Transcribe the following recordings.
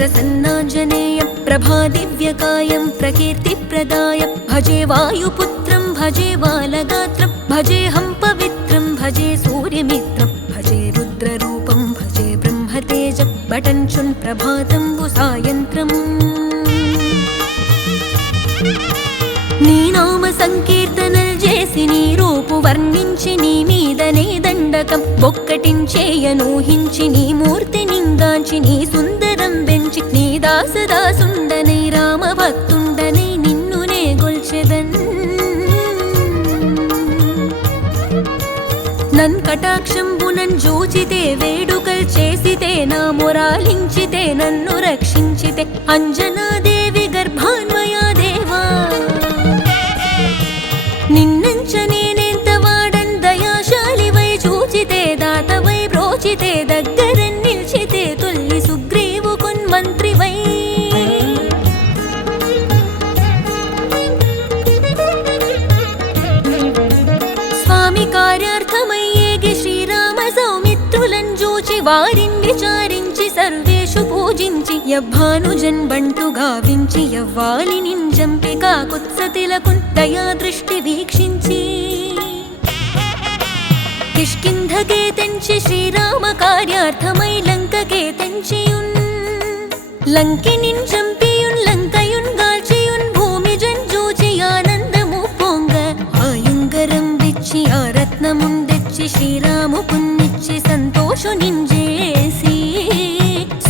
प्रसन्नाञ्जनेयं प्रभादिव्यकायं प्रकीर्तिप्रदाय भजे वायुपुत्रं भजे बालगात्रं भजेऽहं पवित्रं भजे सूर्यमित्रं भजे रुद्ररूपं भजे ब्रह्मतेजं बटञ्चुन् प्रभातं सायन्त्रम् నీ నామ సంకీర్తనలు చేసి నీ రూపు వర్ణించి నీ మీదనే దండకం ఒక్కటించేయనూహించి నీ మూర్తి నింగాంచి నీ సుందరం పెంచి నీ దాసదాసుండనై రామభక్తుండనై నిన్నునే గొల్చెదన్ నన్ కటాక్షంబునన్ జూచితే వేడుకల్ చేసితే నా మొరాలించితే నన్ను రక్షించితే అంజనాదేవి గర్భాన్వయా దేవా నిన్నంచ నేనెంత వాడన్ దయాశాలివై చూచితే దాతవై బ్రోచితే దగ్గర నిల్చితే తొల్లి సుగ్రీవుకున్ మంత్రివై స్వామి కార్యార్థమయ్యేగి శ్రీరామ సౌమిత్రులను చూచి వారిని విచారించి సర్వేషు పూజించి యవ్వానుజన్ బంటు గావించి యవ్వాలిని జంపి కాకుత్సతిలకు దయా దృష్టి వీక్షించి కిష్కింధకే తెంచి శ్రీరామ కార్యార్థమై లంకకే తెంచియున్ లంకినిన్ చంపియున్ లంకయున్ గాల్చియున్ భూమి జంజూచి ఆనందము పొంగ ఆయుంగరం విచ్చి ఆ రత్నముందెచ్చి శ్రీరాముకున్నిచ్చి సంతోషునింజేసి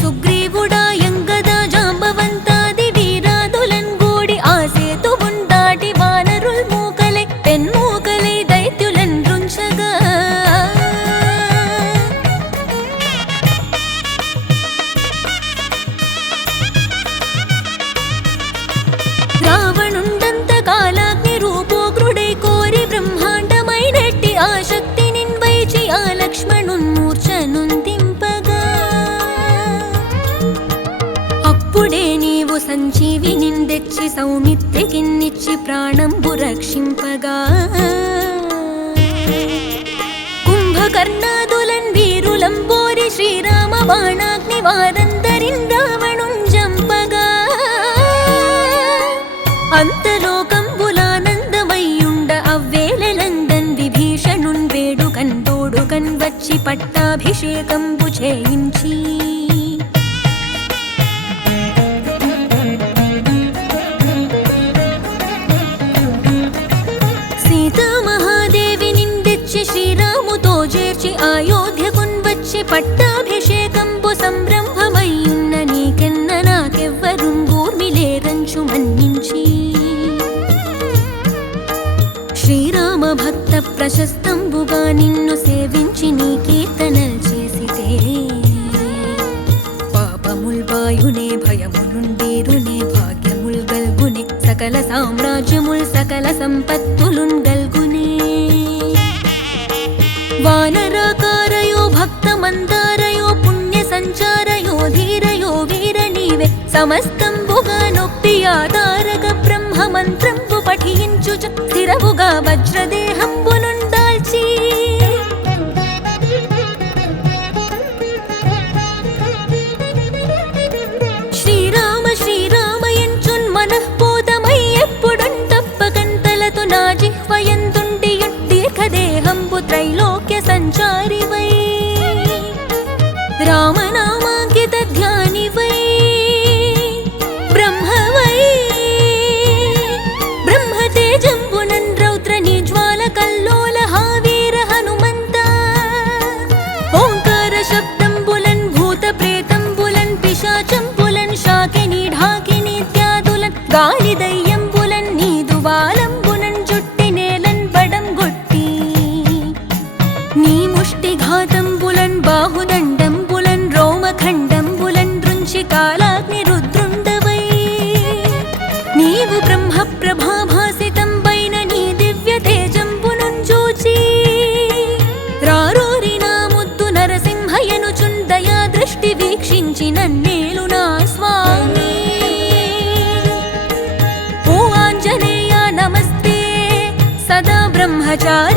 సుగ్రీవుడాయంగదా జాంబవంతాది వీరాదులన్ గూడి ఆ సేతువున్ దాటి వానరుల్ మూకలై పెన్మూకలై దైత్యులన్ రుంచగా రావణుండంత కాలాగ్ని రూపోగ్రుడై కోరి బ్రహ్మాండమైనట్టి ఆ శక్తిని వైచి ఆ లక్ష్మణున్ మూర్ఛనుందింపగా అప్పుడే నీవు సంజీవిని తెచ్చి సౌమిత్రికిన్నిచ్చి ప్రాణంబు రక్షింపగా కుంభకర్ణాదులన్ వీరులంబోరి శ్రీరామ బాణాగ్ని వారందరిన్ రావణున్ జంపగా అంతలోకంబులానందమయ్యుండ అవ్వేళలందన్ విభీషణున్ వేడుకన్ తోడుకన్ వచ్చి పట్టాభిషేకంబు చేయించి సీతామహాదేవిని తెచ్చి శ్రీరాముతో చేర్చి అయోధ్యకున్ వచ్చి పట్టాభిషేకంబు సంరంభమయ్యున్న నీకెన్న నాకెవ్వరుం ఊర్మిలేరంచు మన్నించి శ్రీరామ భక్త ప్రశస్తంబుగా నిన్ను సేవించి నీ కీర్తనల్ చేసితే పాపముల్ బాయునే భయములుండేరునే భాగ్యముల్ గల్గునే సకల సామ్రాజ్యముల్ సకల సంపత్తులున్ గల్గునే వానరాకారయో భక్త మందారయో పుణ్య సంచారయో ధీరయో వీర నీవే సమస్తంబుగా నొప్పి ఆధారక బ్రహ్మ మంత్రంబు పఠించు స్థిరముగా వజ్రదేహంబునుందాల్చి శ్రీరామ శ్రీరామయంచున్ మనఃపూతమై ఎప్పుడున్ తప్పకంతలతో నా జిహ్వయంతుండియున్ దీర్ఘదేహంబు త్రైలోక్య సంచారివై రామనామాంకిత ధ్యానివై బ్రహ్మవై బ్రహ్మతేజంబునన్ రౌద్ర నిజ్వాల కల్లోల హావీర హనుమంత ఓంకార శబ్దంబులన్ భూత ప్రేతంబులన్ పిశాచంబులన్ శాకిని ఢాకిని త్యాదులన్ గాలి దయ్యంబులన్ నీదు వాలంబునన్ జుట్టి నేలన్ బడం గొట్టి నీ ముష్టి ఘాతంబులన్ బాహుదండంబులన్ రోమఖండంబులన్ రుంచి కాలాగ్ని రుద్రుండవై నీవు బ్రహ్మ ప్రభాభాసితంబైన నీ దివ్య తేజంబునున్ చూచి రారోరి నా ముద్దు నరసింహయనుచున్ దయా దృష్టి వీక్షించి నన్నేలు నా స్వామి ఓ ఆంజనేయ నమస్తే సదా బ్రహ్మచారి